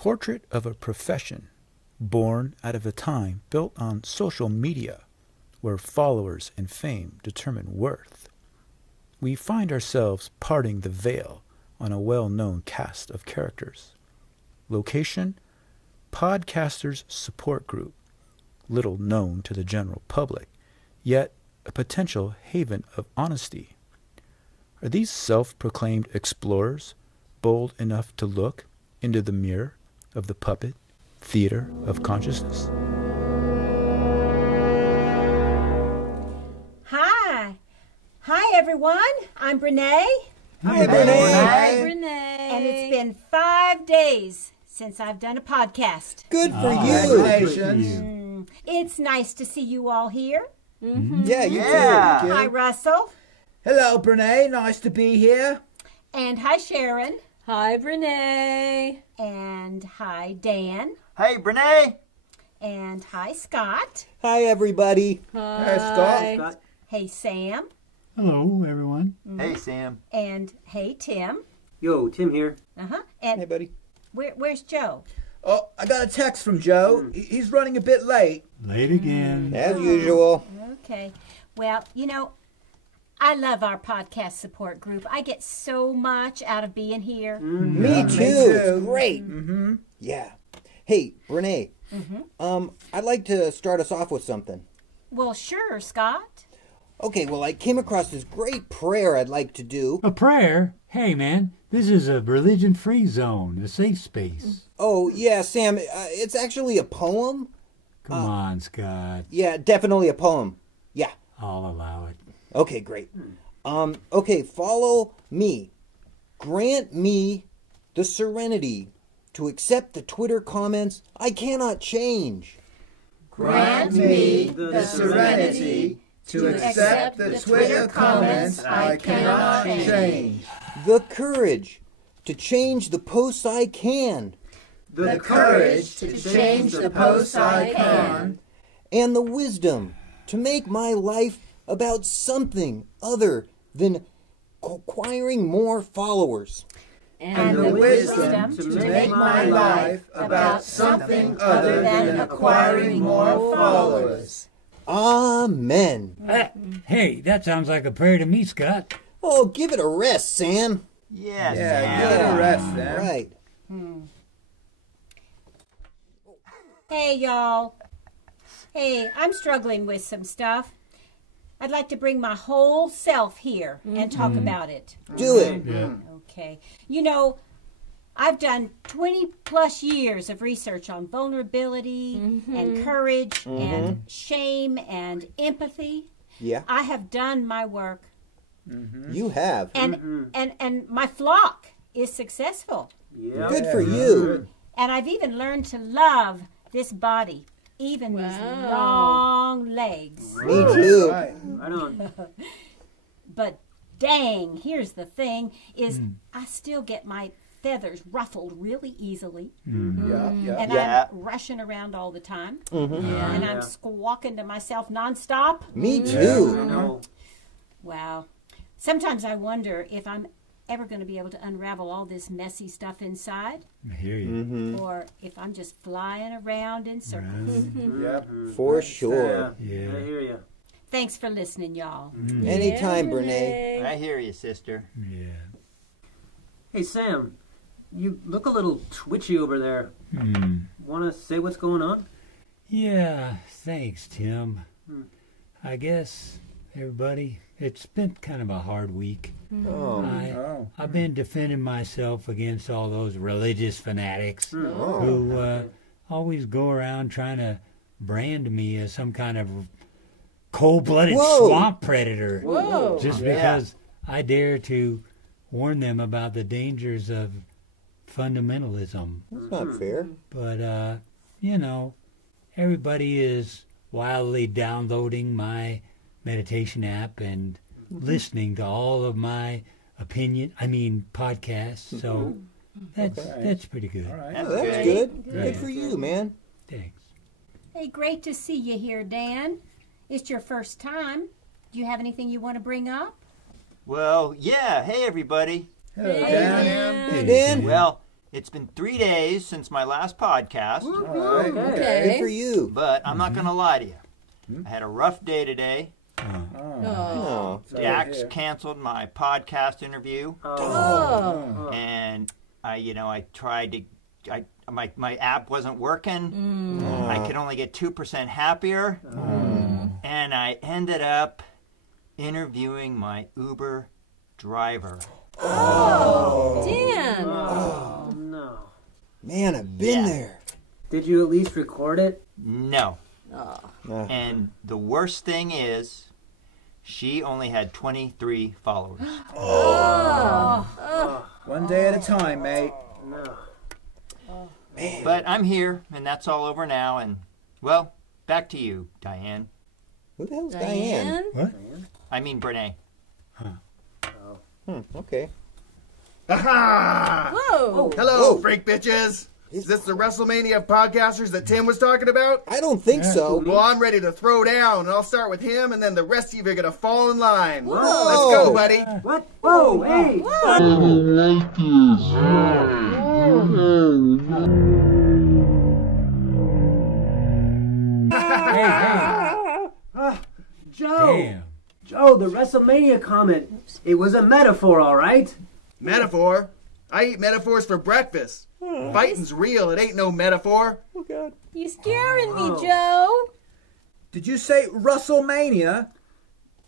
portrait of a profession born out of a time built on social media, where followers and fame determine worth. We find ourselves parting the veil on a well-known cast of characters. Location: Podcasters Support Group, little known to the general public, yet a potential haven of honesty. Are these self-proclaimed explorers bold enough to look into the mirror of the puppet theater of consciousness? Hi everyone, I'm Brene. Hi Brene. Hi Brene. And it's been 5 days since I've done a podcast. Good for you. Congratulations. It's nice to see you all here. Yeah, you Yeah. too. Hi Russell. Hello, Brene. Nice to be here. And hi Sharon. Hi, Brene. And hi Dan. Hey, Brene. And hi Scott. Hi everybody. Hey, Scott. Scott. Hey Sam. Hello, everyone. Hey, Sam. And hey Tim. Yo, Tim here. And Hey buddy. where's Joe? Oh, I got a text from Joe. He's running a bit late. Late again. As usual. Okay. Well, I love our podcast support group. I get so much out of being here. Me too. too. It's great. Yeah. Hey, Brene. I'd like to start us off with something. Well, sure, Scott. Okay, well, I came across this great prayer I'd like to do. A prayer? Hey, man, this is a religion-free zone, a safe space. Oh, yeah, Sam, it's actually a poem. Come on, Scott. Yeah, definitely a poem. Yeah. I'll allow it. Okay, great. Okay, follow me. Grant me the serenity to accept the Twitter comments I cannot change. Grant me the serenity to accept the Twitter comments I cannot change. The courage to change the posts I can. The courage to change the posts I can. And the wisdom to make my life about something other than acquiring more followers. And the wisdom to make my life about something other than acquiring more followers. Amen. Hey, that sounds like a prayer to me, Scott. Oh, give it a rest, Sam. Yes. Yeah, give it a rest, Sam. Right. Hey, y'all. Hey, I'm struggling with some stuff. I'd like to bring my whole self here and talk about it. Do it. Yeah. Okay. I've done 20 plus years of research on vulnerability and courage and shame and empathy. Yeah, I have done my work, you have. and my flock is successful. Yeah. Good for you. And I've even learned to love this body, even these long legs. Me too. Right. Right on. But dang, here's the thing, is I still get my feathers ruffled really easily. Yeah. And Yeah. I'm rushing around all the time. Yeah. And I'm squawking to myself nonstop. Me I too. know. Wow. Sometimes I wonder if I'm ever going to be able to unravel all this messy stuff inside, I hear you. or if I'm just flying around in circles. Yep. For sure. Yeah. I hear you. Thanks for listening, y'all. Anytime, Brene. I hear you, sister. Yeah. Hey, Sam, you look a little twitchy over there. Want to say what's going on? Yeah, thanks, Tim. I guess, everybody, it's been kind of a hard week. Oh. I've been defending myself against all those religious fanatics who always go around trying to brand me as some kind of cold-blooded Whoa. swamp predator. Whoa. Just because I dare to warn them about the dangers of fundamentalism. That's not fair. But, everybody is wildly downloading my meditation app and listening to all of my podcasts. So that's pretty good. All right. Oh, that's good. Good for you, man. Thanks. Hey, great to see you here, Dan. It's your first time. Do you have anything you want to bring up? Well, yeah. Hey, everybody. Hello, Dan. Hey, Dan. Well, It's been 3 days since my last podcast, Good for you. but I'm not going to lie to you. I had a rough day today. Oh. Dax canceled my podcast interview, and I tried to. My app wasn't working. I could only get 2% happier, and I ended up interviewing my Uber driver. Oh, Dan. Oh, no. Man, I've been there. Did you at least record it? No. And the worst thing is, she only had 23 followers. One day at a time, mate. No. Man. But I'm here, and that's all over now. And, well, back to you, Diane. Who the hell's Diane? What? I mean, Brene. Okay. Aha! Whoa. Hello, Whoa. freak bitches. Is this the WrestleMania of podcasters that Tim was talking about? I don't think so. Well, I'm ready to throw down, and I'll start with him, and then the rest of you are going to fall in line. Whoa. Let's go, buddy. What? Whoa, hey! Hey, Joe! damn. Joe, the WrestleMania comment. It was a metaphor, all right? Metaphor? I eat metaphors for breakfast. Fighting's real. It ain't no metaphor. You scaring me, Oh. Joe. Did you say WrestleMania?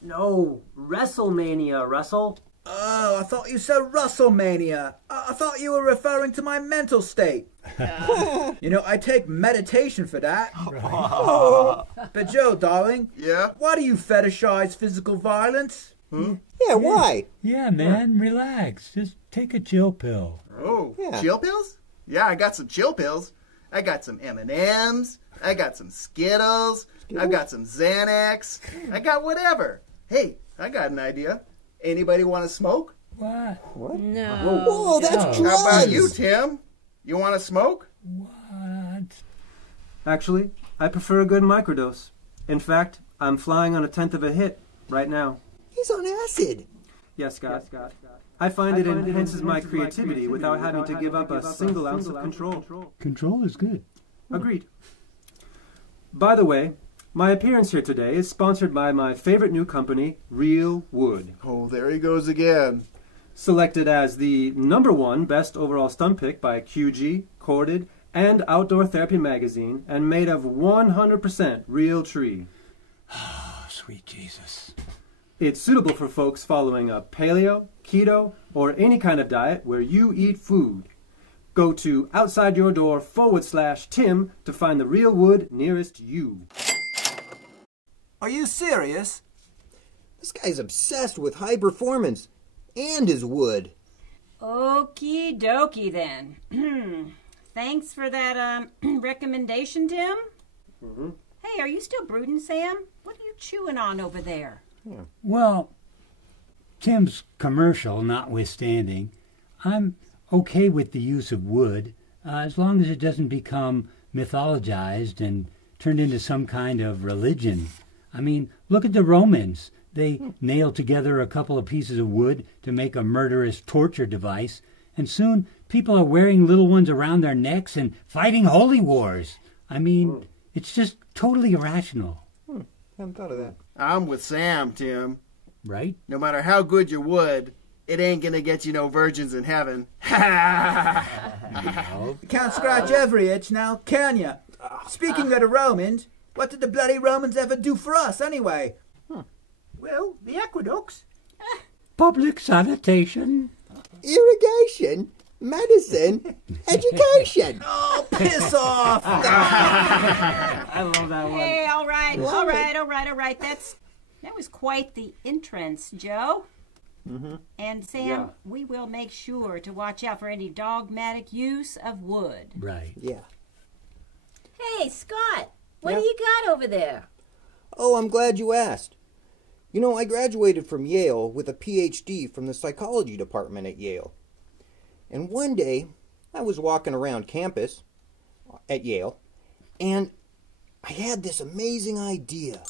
No, WrestleMania, Russell. Oh, I thought you said WrestleMania. I thought you were referring to my mental state. You know, I take meditation for that. But Joe, darling, Yeah? why do you fetishize physical violence? Yeah, why? Yeah, man, relax. Just take a chill pill. Oh, Yeah. chill pills? Yeah, I got some chill pills. I got some M&Ms. I got some Skittles. I got some Xanax. I got whatever. Hey, I got an idea. Anybody want to smoke? What? No. Whoa, that's drugs. How about you, Tim? You want to smoke? What? Actually, I prefer a good microdose. In fact, I'm flying on 1/10 of a hit right now. He's on acid. Yes, Scott. I find it enhances my creativity without having to give up a single ounce of control. Control is good. Agreed. By the way, my appearance here today is sponsored by my favorite new company, Real Wood. Oh, there he goes again. Selected as the #1 best overall stunt pick by QG, Corded, and Outdoor Therapy magazine, and made of 100% real tree. Oh, sweet Jesus. It's suitable for folks following a paleo, keto, or any kind of diet where you eat food. Go to outsideyourdoor/Tim to find the real wood nearest you. Are you serious? This guy's obsessed with high performance and his wood. Okie dokie then. Thanks for that recommendation, Tim. Hey, are you still brooding, Sam? What are you chewing on over there? Well, Tim's commercial notwithstanding, I'm okay with the use of wood as long as it doesn't become mythologized and turned into some kind of religion. I mean, look at the Romans. They nailed together a couple of pieces of wood to make a murderous torture device, and soon people are wearing little ones around their necks and fighting holy wars. I mean, it's just totally irrational. Haven't thought of that. I'm with Sam, Tim. Right? No matter how good your wood, it ain't gonna get you no virgins in heaven. No. You can't scratch every itch now, can you? Speaking of the Romans, what did the bloody Romans ever do for us anyway? Well, the aqueducts. Public sanitation. Irrigation, medicine, education. Oh, piss off! I love that one. Hey, all right. That was quite the entrance, Joe. And Sam, Yeah. we will make sure to watch out for any dogmatic use of wood. Right. Yeah. Hey, Scott. What Yeah? do you got over there? Oh, I'm glad you asked. You know, I graduated from Yale with a PhD from the psychology department at Yale. And one day, I was walking around campus at Yale, and I had this amazing idea.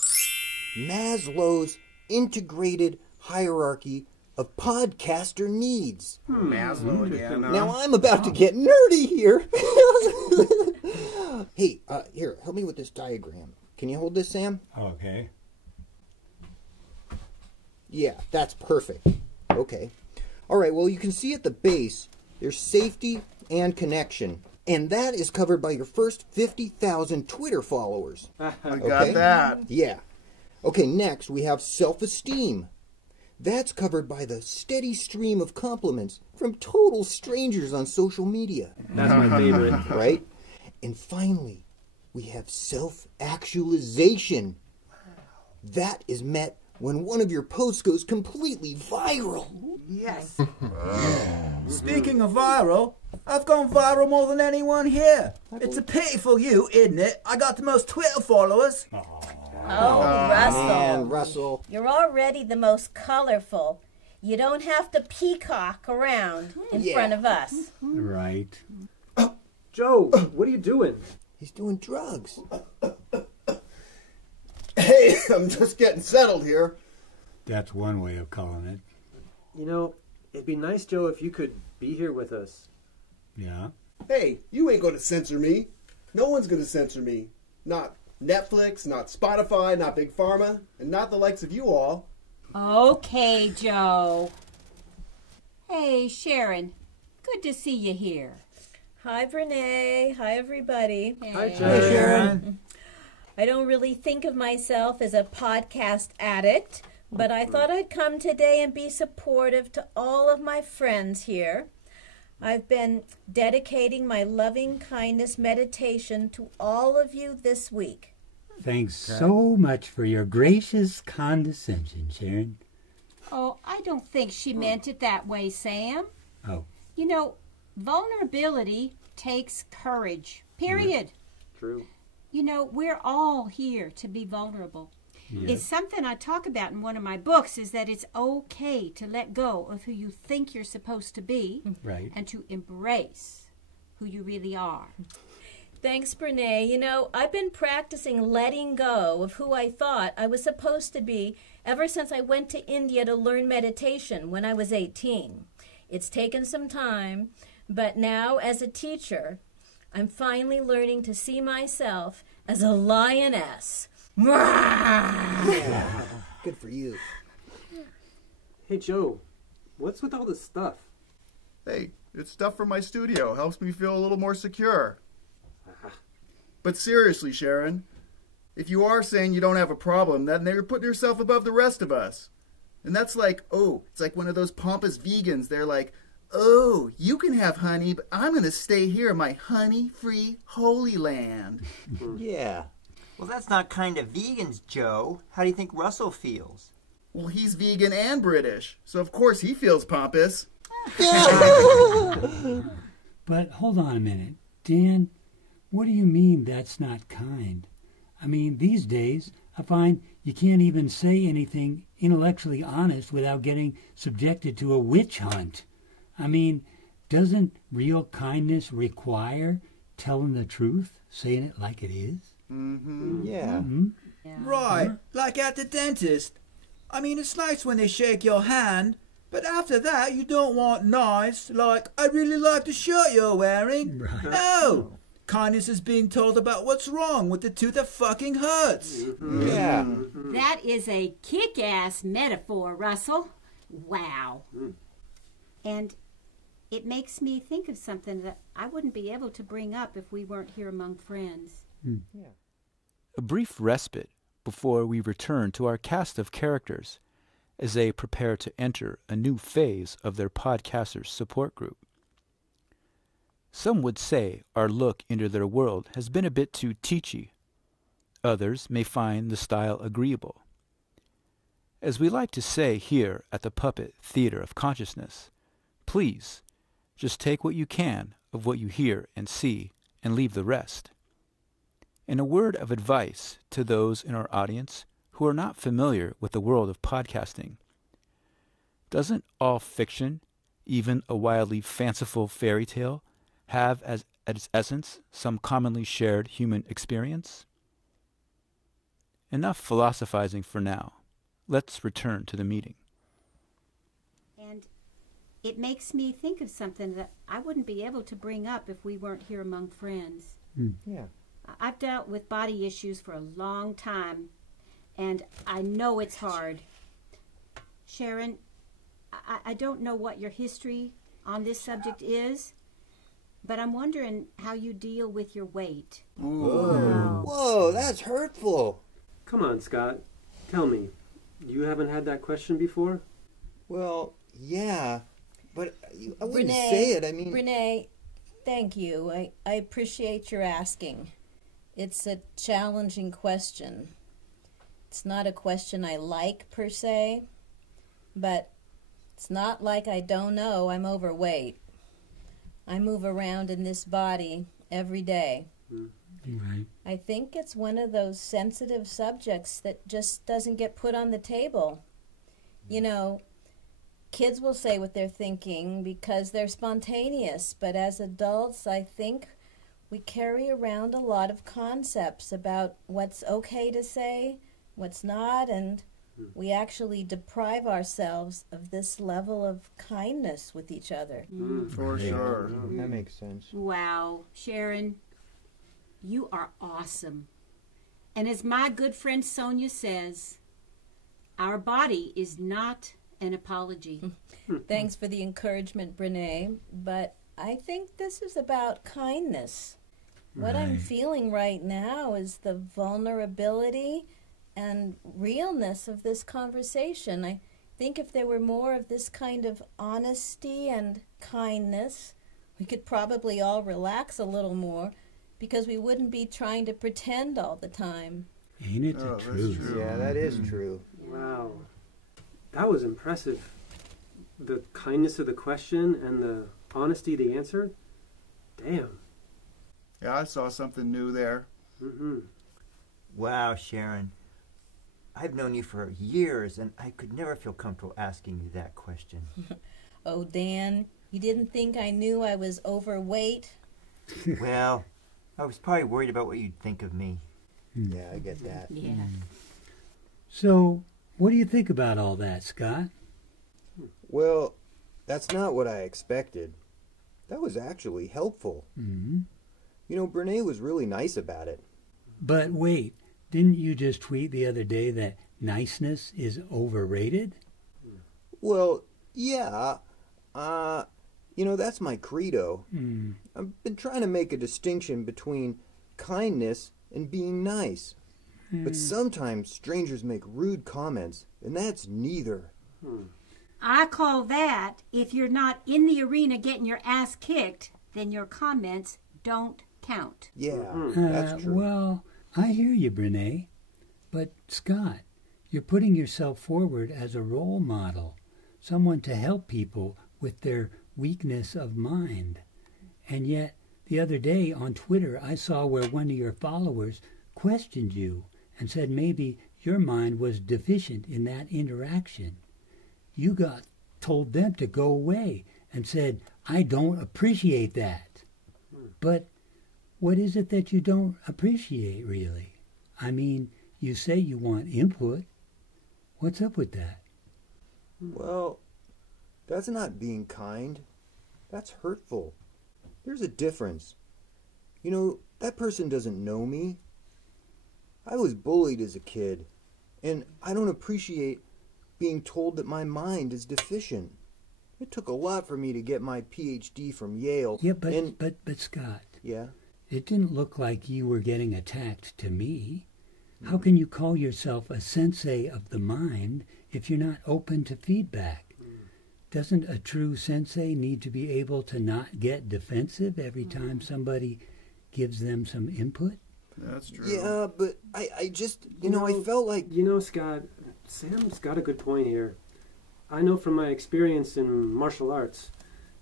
Maslow's integrated hierarchy of podcaster needs. Maslow again. Now I'm about to get nerdy here. Hey, here, help me with this diagram. Can you hold this, Sam? Okay. Yeah, that's perfect. Okay. All right, well, you can see at the base, there's safety and connection. And that is covered by your first 50,000 Twitter followers. I got that. Yeah. Okay, next we have self-esteem. That's covered by the steady stream of compliments from total strangers on social media. That's my favorite. Right? And finally, we have self-actualization. That is met when one of your posts goes completely viral. Yes. Speaking of viral, I've gone viral more than anyone here. It's a pity for you, isn't it? I got the most Twitter followers. Oh, Russell. Man, Russell. You're already the most colorful. You don't have to peacock around in front of us. Right. Joe, what are you doing? He's doing drugs. Hey, I'm just getting settled here. That's one way of calling it. You know, it'd be nice, Joe, if you could be here with us. Yeah. Hey, you ain't going to censor me. No one's going to censor me. Not Netflix, not Spotify, not Big Pharma, and not the likes of you all. Okay, Joe. Hey, Sharon. Good to see you here. Hi, Brene. Hi, everybody. Hi, Hey, Joe. Sharon. I don't really think of myself as a podcast addict, but I thought I'd come today and be supportive to all of my friends here. I've been dedicating my loving kindness meditation to all of you this week. Thanks so much for your gracious condescension, Sharon. Oh, I don't think she meant it that way, Sam. Oh. You know, vulnerability takes courage, period. True. You know, we're all here to be vulnerable. Yes. It's something I talk about in one of my books, is that it's okay to let go of who you think you're supposed to be Right. and to embrace who you really are. Thanks, Brene. You know, I've been practicing letting go of who I thought I was supposed to be ever since I went to India to learn meditation when I was 18. It's taken some time, but now as a teacher, I'm finally learning to see myself as a lioness. Yeah. Good for you. Hey, Joe, what's with all this stuff? Hey, it's stuff from my studio. Helps me feel a little more secure. But seriously, Sharon, if you are saying you don't have a problem, then you're putting yourself above the rest of us. And that's like, it's like one of those pompous vegans. They're like, you can have honey, but I'm going to stay here in my honey-free holy land. Yeah. Well, that's not kind of vegans, Joe. How do you think Russell feels? Well, he's vegan and British, so of course he feels pompous. But hold on a minute. Dan, what do you mean that's not kind? I mean, these days, I find you can't even say anything intellectually honest without getting subjected to a witch hunt. I mean, doesn't real kindness require telling the truth, saying it like it is? Yeah. Right, like at the dentist. I mean, it's nice when they shake your hand, but after that, you don't want nice, like, I really like the shirt you're wearing. Right. No! Kindness is being told about what's wrong with the tooth that fucking hurts. Yeah. That is a kick-ass metaphor, Russell. Wow. And it makes me think of something that I wouldn't be able to bring up if we weren't here among friends. A brief respite before we return to our cast of characters as they prepare to enter a new phase of their podcaster's support group. Some would say our look into their world has been a bit too teachy. Others may find the style agreeable. As we like to say here at the Puppet Theater of Consciousness, please just take what you can of what you hear and see and leave the rest. And a word of advice to those in our audience who are not familiar with the world of podcasting. Doesn't all fiction, even a wildly fanciful fairy tale, have as at its essence some commonly shared human experience? Enough philosophizing for now. Let's return to the meeting. it makes me think of something that I wouldn't be able to bring up if we weren't here among friends. Yeah. I've dealt with body issues for a long time, and I know it's hard. Sharon, I don't know what your history on this subject is, but I'm wondering how you deal with your weight. Whoa, that's hurtful. Come on, Scott. Tell me, you haven't had that question before? Well, yeah, but I wouldn't say it. I mean... Renee, thank you. I appreciate your asking. It's a challenging question. It's not a question I like, per se, but it's not like I don't know I'm overweight. I move around in this body every day. Right. I think it's one of those sensitive subjects that just doesn't get put on the table. You know, kids will say what they're thinking because they're spontaneous, but as adults, I think we carry around a lot of concepts about what's okay to say, what's not, and we actually deprive ourselves of this level of kindness with each other. For sure. That makes sense. Wow, Sharon, you are awesome. And as my good friend Sonia says, our body is not an apology. Thanks for the encouragement, Brene, but I think this is about kindness. What I'm feeling right now is the vulnerability and realness of this conversation. I think if there were more of this kind of honesty and kindness, we could probably all relax a little more because we wouldn't be trying to pretend all the time. Ain't it the that's truth? true. Yeah, that is true. Wow. That was impressive. The kindness of the question and the honesty of the answer. Damn. Yeah, I saw something new there. Wow, Sharon. I've known you for years, and I could never feel comfortable asking you that question. Oh, Dan, you didn't think I knew I was overweight? Well, I was probably worried about what you'd think of me. Yeah, I get that. Yeah. So, what do you think about all that, Scott? Well, that's not what I expected. That was actually helpful. You know, Brene was really nice about it. But wait, didn't you just tweet the other day that niceness is overrated? Well, yeah. You know, that's my credo. I've been trying to make a distinction between kindness and being nice. But sometimes strangers make rude comments, and that's neither. I call that, if you're not in the arena getting your ass kicked, then your comments don't count. Yeah, that's true. Well, I hear you, Brene. But, Scott, you're putting yourself forward as a role model, someone to help people with their weakness of mind. And yet, the other day on Twitter, I saw where one of your followers questioned you and said maybe your mind was deficient in that interaction. You told them to go away and said, I don't appreciate that. But what is it that you don't appreciate, really? I mean, you say you want input. What's up with that? Well, that's not being kind. That's hurtful. There's a difference. You know, that person doesn't know me. I was bullied as a kid, and I don't appreciate being told that my mind is deficient. It took a lot for me to get my PhD from Yale. Yeah, but Scott. Yeah? It didn't look like you were getting attacked to me. How can you call yourself a sensei of the mind if you're not open to feedback? Doesn't a true sensei need to be able to not get defensive every time somebody gives them some input? That's true. Yeah, but I just, I felt like... You know, Scott, Sam's got a good point here. I know from my experience in martial arts,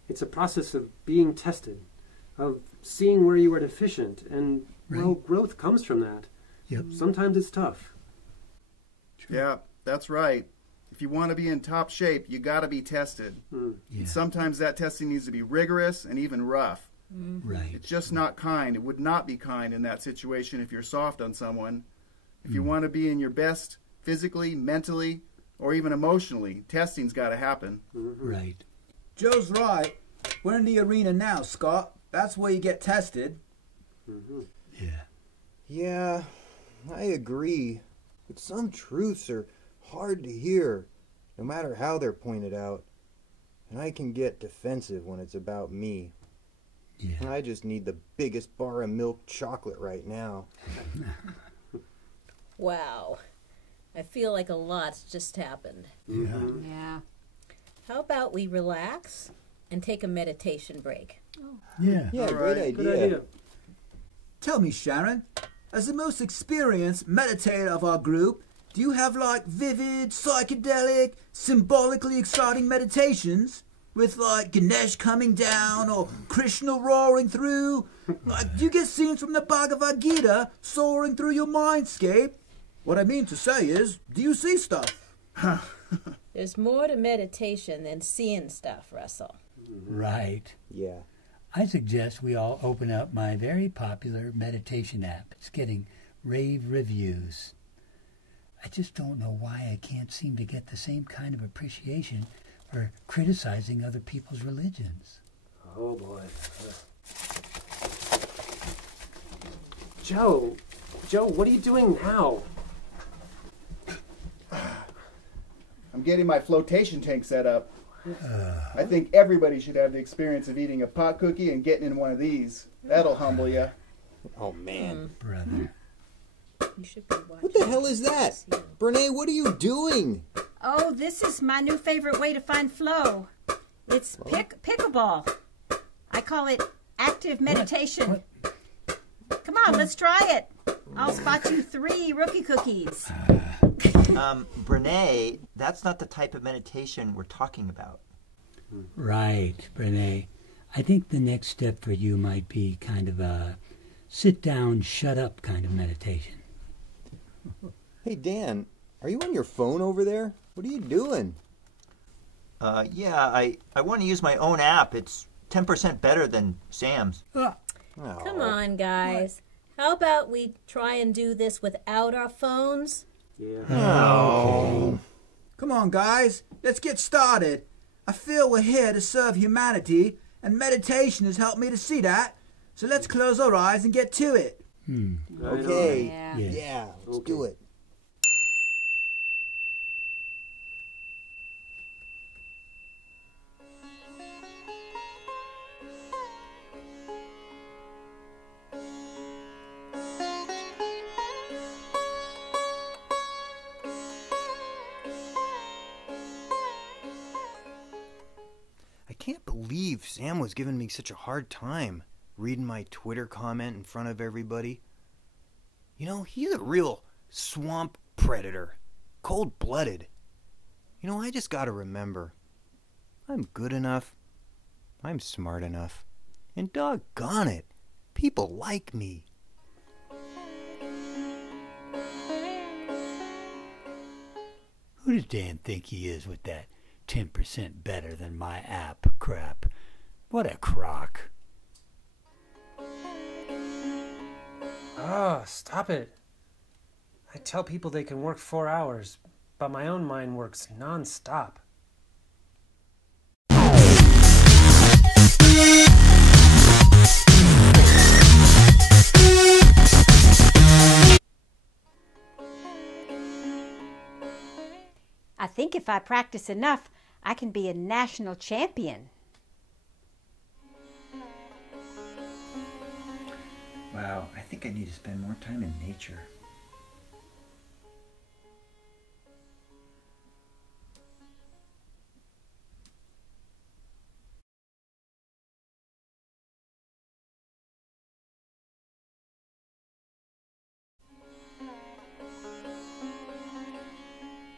it's a process of being tested, of seeing where you are deficient, and, well, growth comes from that. Yep. Sometimes it's tough. Yeah, that's right. If you want to be in top shape, you got to be tested. Yeah. And sometimes that testing needs to be rigorous and even rough. Right. It's just not kind. It would not be kind in that situation if you're soft on someone. If you want to be in your best physically, mentally, or even emotionally, testing's got to happen. Right. Joe's right. We're in the arena now, Scott. That's where you get tested. Yeah. Yeah, I agree. But some truths are hard to hear, no matter how they're pointed out. And I can get defensive when it's about me. Yeah. I just need the biggest bar of milk chocolate right now. Wow. I feel like a lot's just happened. Yeah. How about we relax and take a meditation break? Yeah. Yeah, All great right, idea. Good idea. Tell me, Sharon, as the most experienced meditator of our group, do you have like vivid, psychedelic, symbolically exciting meditations? With like Ganesh coming down or Krishna roaring through? Like, do you get scenes from the Bhagavad Gita soaring through your mindscape? What I mean to say is, do you see stuff? There's more to meditation than seeing stuff, Russell. Right. Yeah. I suggest we all open up my very popular meditation app. It's getting rave reviews. I just don't know why I can't seem to get the same kind of appreciation for criticizing other people's religions. Oh boy. Joe, what are you doing now? I'm getting my flotation tank set up. I think everybody should have the experience of eating a pot cookie and getting in one of these. That'll humble you. Oh, man. Brother. You should be watching. What the hell is that? Brene, what are you doing? Oh, this is my new favorite way to find flow. It's pickleball. I call it active meditation. Come on, let's try it. I'll spot you 3 rookie cookies. Brene, that's not the type of meditation we're talking about. Right, Brene. I think the next step for you might be kind of a sit down, shut up kind of meditation. Hey, Dan, are you on your phone over there? What are you doing? Yeah, I want to use my own app. It's 10% better than Sam's. Oh. Come on, guys. How about we try and do this without our phones? Yeah. Oh. Come on, guys. Let's get started. I feel we're here to serve humanity, and meditation has helped me to see that. So let's close our eyes and get to it. Okay. Yeah. Yeah, let's do it. I can't believe Sam was giving me such a hard time reading my Twitter comment in front of everybody. You know, he's a real swamp predator, cold-blooded. You know, I just gotta remember, I'm good enough, I'm smart enough, and doggone it, people like me. Who does Dan think he is with that 10% better than my app crap? What a crock. Oh, stop it. I tell people they can work 4 hours, but my own mind works non-stop. I think if I practice enough, I can be a national champion. Wow, I think I need to spend more time in nature.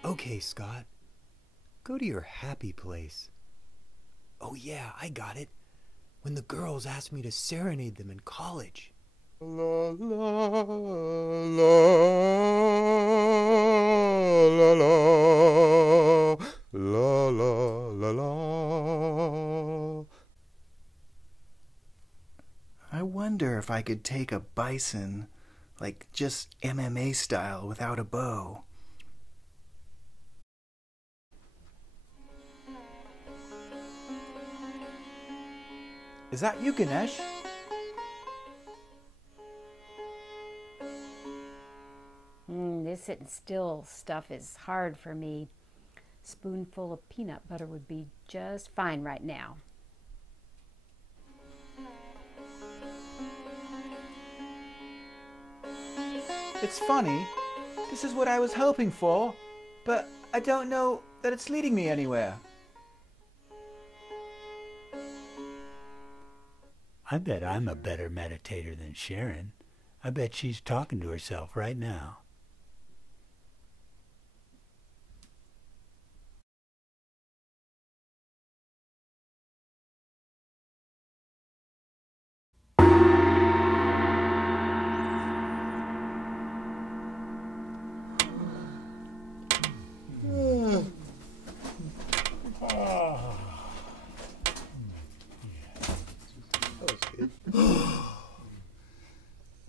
Okay, Scott, go to your happy place. Oh yeah, I got it. When the girls asked me to serenade them in college. La la la la la la la la la. I wonder if I could take a bison, like just MMA style without a bow. Is that you, Ganesh? This sitting still stuff is hard for me. Spoonful of peanut butter would be just fine right now. It's funny. This is what I was hoping for, but I don't know that it's leading me anywhere. I bet I'm a better meditator than Sharon. I bet she's talking to herself right now.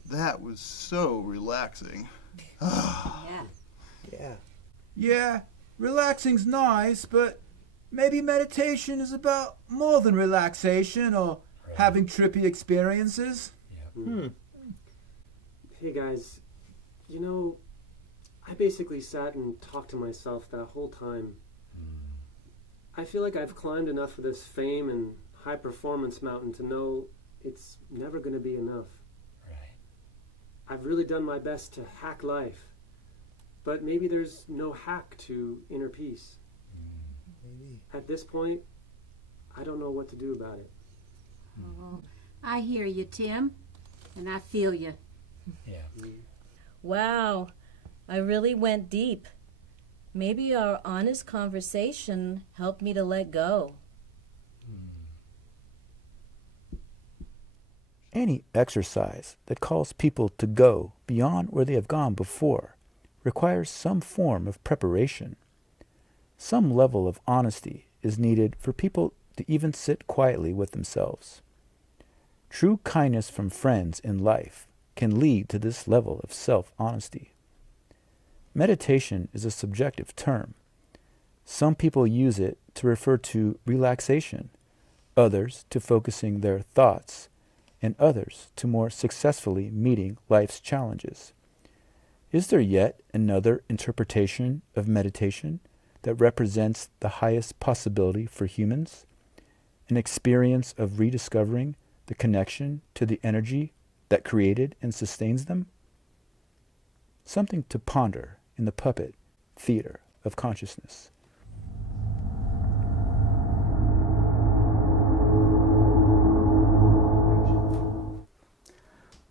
That was so relaxing. Yeah. Yeah, relaxing's nice, but maybe meditation is about more than relaxation or having trippy experiences. Hey guys, you know, I basically sat and talked to myself that whole time. I feel like I've climbed enough of this fame and high performance mountain to know it's never going to be enough. I've really done my best to hack life, but maybe there's no hack to inner peace. At this point, I don't know what to do about it. Oh, I hear you, Tim, and I feel you. Wow, I really went deep. Maybe our honest conversation helped me to let go. Any exercise that calls people to go beyond where they have gone before requires some form of preparation. Some level of honesty is needed for people to even sit quietly with themselves. True kindness from friends in life can lead to this level of self-honesty. Meditation is a subjective term. Some people use it to refer to relaxation, others to focusing their thoughts, and others to more successfully meeting life's challenges. Is there yet another interpretation of meditation that represents the highest possibility for humans? An experience of rediscovering the connection to the energy that created and sustains them? Something to ponder in the puppet theater of consciousness.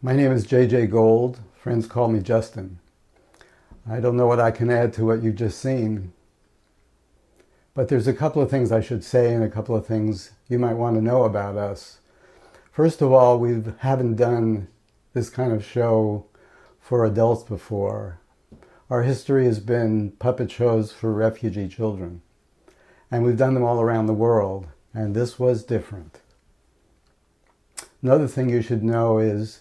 My name is J.J. Gold. Friends call me Justin. I don't know what I can add to what you've just seen, but there's a couple of things I should say and a couple of things you might want to know about us. First of all, we haven't done this kind of show for adults before. Our history has been puppet shows for refugee children, and we've done them all around the world, and this was different. Another thing you should know is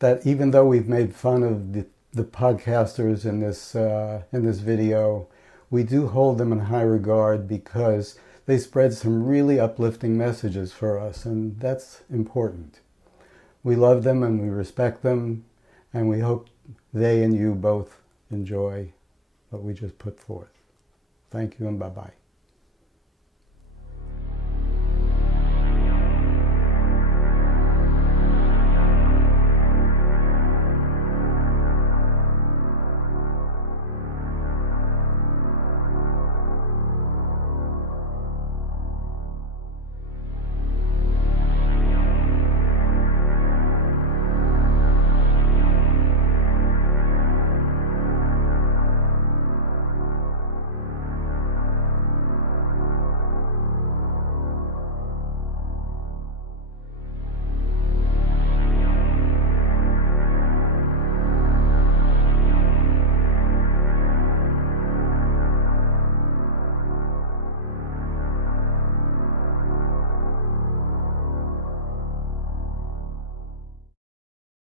that even though we've made fun of the podcasters in this video, we do hold them in high regard because they spread some really uplifting messages for us, and that's important. We love them and we respect them, and we hope they and you both enjoy what we just put forth. Thank you and bye-bye.